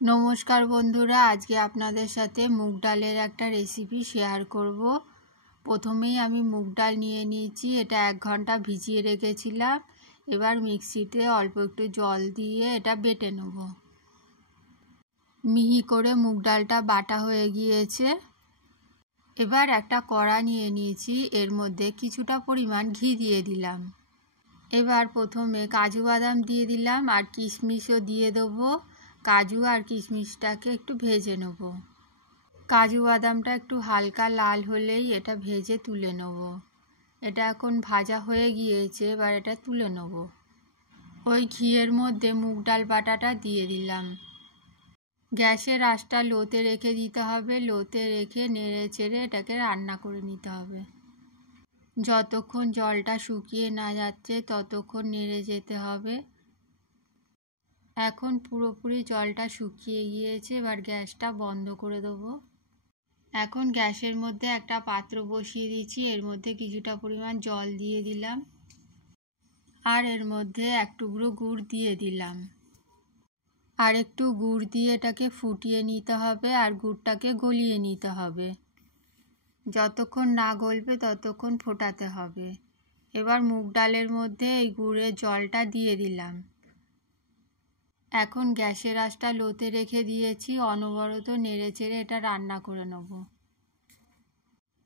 নমস্কার বন্ধুরা, আজকে আপনাদের সাথে মুগ ডালের একটা রেসিপি শেয়ার করব। প্রথমেই আমি মুগ ডাল নিয়ে নিয়েছি, এটা 1 ঘন্টা ভিজিয়ে রেখেছিলাম। এবার মিক্সিতে অল্প একটু জল দিয়ে এটা বেটে নেব। মিহি করে মুগ ডালটা বাটা হয়ে গিয়েছে। এবার একটা কড়া নিয়ে নিয়েছি, এর মধ্যে কিছুটা পরিমাণ ঘি দিয়ে দিলাম। এবার প্রথমে কাজু বাদাম দিয়ে দিলাম আর কিশমিশও দিয়ে দেবো। কাজু আর কিশমিশটাকে একটু ভেজে নেব। কাজু বাদামটা একটু হালকা লাল হলেই এটা ভেজে তুলে নেব। এটা এখন ভাজা হয়ে গিয়েছে, এবার এটা তুলে নেব। ওই ঘিয়ের মধ্যে মুগ ডাল বাটাটা দিয়ে দিলাম। গ্যাসের আঁচটা লোতে রেখে দিতে হবে। লোতে রেখে নেড়ে চেড়ে এটাকে রান্না করে নিতে হবে। যতক্ষণ জলটা শুকিয়ে না যাচ্ছে ততক্ষণ নেড়ে যেতে হবে। এখন পুরোপুরি জলটা শুকিয়ে গিয়েছে, এবার গ্যাসটা বন্ধ করে দেবো। এখন গ্যাসের মধ্যে একটা পাত্র বসিয়ে দিয়েছি, এর মধ্যে কিছুটা পরিমাণ জল দিয়ে দিলাম আর এর মধ্যে 1 টুকরো গুড় দিয়ে দিলাম। আর একটু গুড় দিয়ে এটাকে ফুটিয়ে নিতে হবে আর গুড়টাকে গলিয়ে নিতে হবে। যতক্ষণ না গলবে ততক্ষণ ফোটাতে হবে। এবার মুগ ডালের মধ্যে এই গুড়ের জলটা দিয়ে দিলাম। এখন গ্যাসের আঁচটা লোতে রেখে দিয়েছি, অনবরত নেড়েচেড়ে এটা রান্না করে নেব।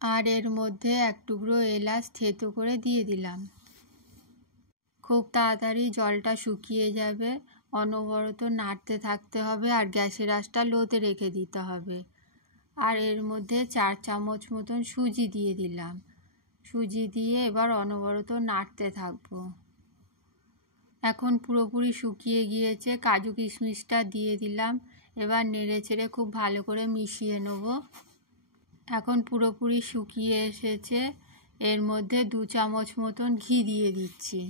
আর এর মধ্যে 1 টুকরো এলাচ থেতো করে দিয়ে দিলাম। খুব তাড়াতাড়ি জলটা শুকিয়ে যাবে, অনবরত নাড়তে থাকতে হবে আর গ্যাসের আঁচটা লোতে রেখে দিতে হবে। আর এর মধ্যে 4 চামচ মতন সুজি দিয়ে দিলাম। সুজি দিয়ে এবার অনবরত নাড়তে থাকবো। এখন পুরোপুরি শুকিয়ে গিয়েছে, কাজু কিশমিশটা দিয়ে দিলাম। এবার নেড়ে চেড়ে খুব ভালো করে মিশিয়ে নেব। এখন পুরোপুরি শুকিয়ে এসেছে, এর মধ্যে 2 চামচ মতন ঘি দিয়ে দিচ্ছি।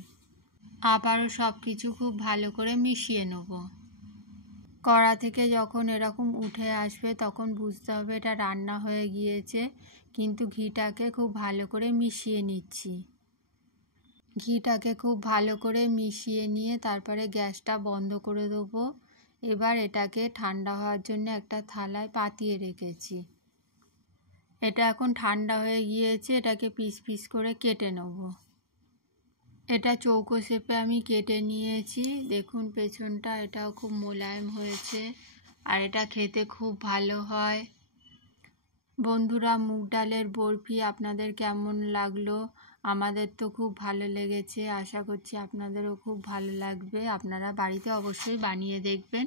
আবারও সব কিছু খুব ভালো করে মিশিয়ে নেব। কড়া থেকে যখন এরকম উঠে আসবে তখন বুঝতে হবে এটা রান্না হয়ে গিয়েছে, কিন্তু ঘিটাকে খুব ভালো করে মিশিয়ে নিচ্ছি। ঘিটাকে খুব ভালো করে মিশিয়ে নিয়ে তারপরে গ্যাসটা বন্ধ করে দেবো। এবার এটাকে ঠান্ডা হওয়ার জন্য একটা থালায় পাতিয়ে রেখেছি। এটা এখন ঠান্ডা হয়ে গিয়েছে, এটাকে পিস পিস করে কেটে নেব। এটা চৌকো শেপে আমি কেটে নিয়েছি। দেখুন পেছনটা, এটাও খুব মোলায়েম হয়েছে আর এটা খেতে খুব ভালো হয়। বন্ধুরা, মুগ ডালের বরফি আপনাদের কেমন লাগলো? আমাদের তো খুব ভালো লেগেছে, আশা করছি আপনাদেরও খুব ভালো লাগবে। আপনারা বাড়িতে অবশ্যই বানিয়ে দেখবেন।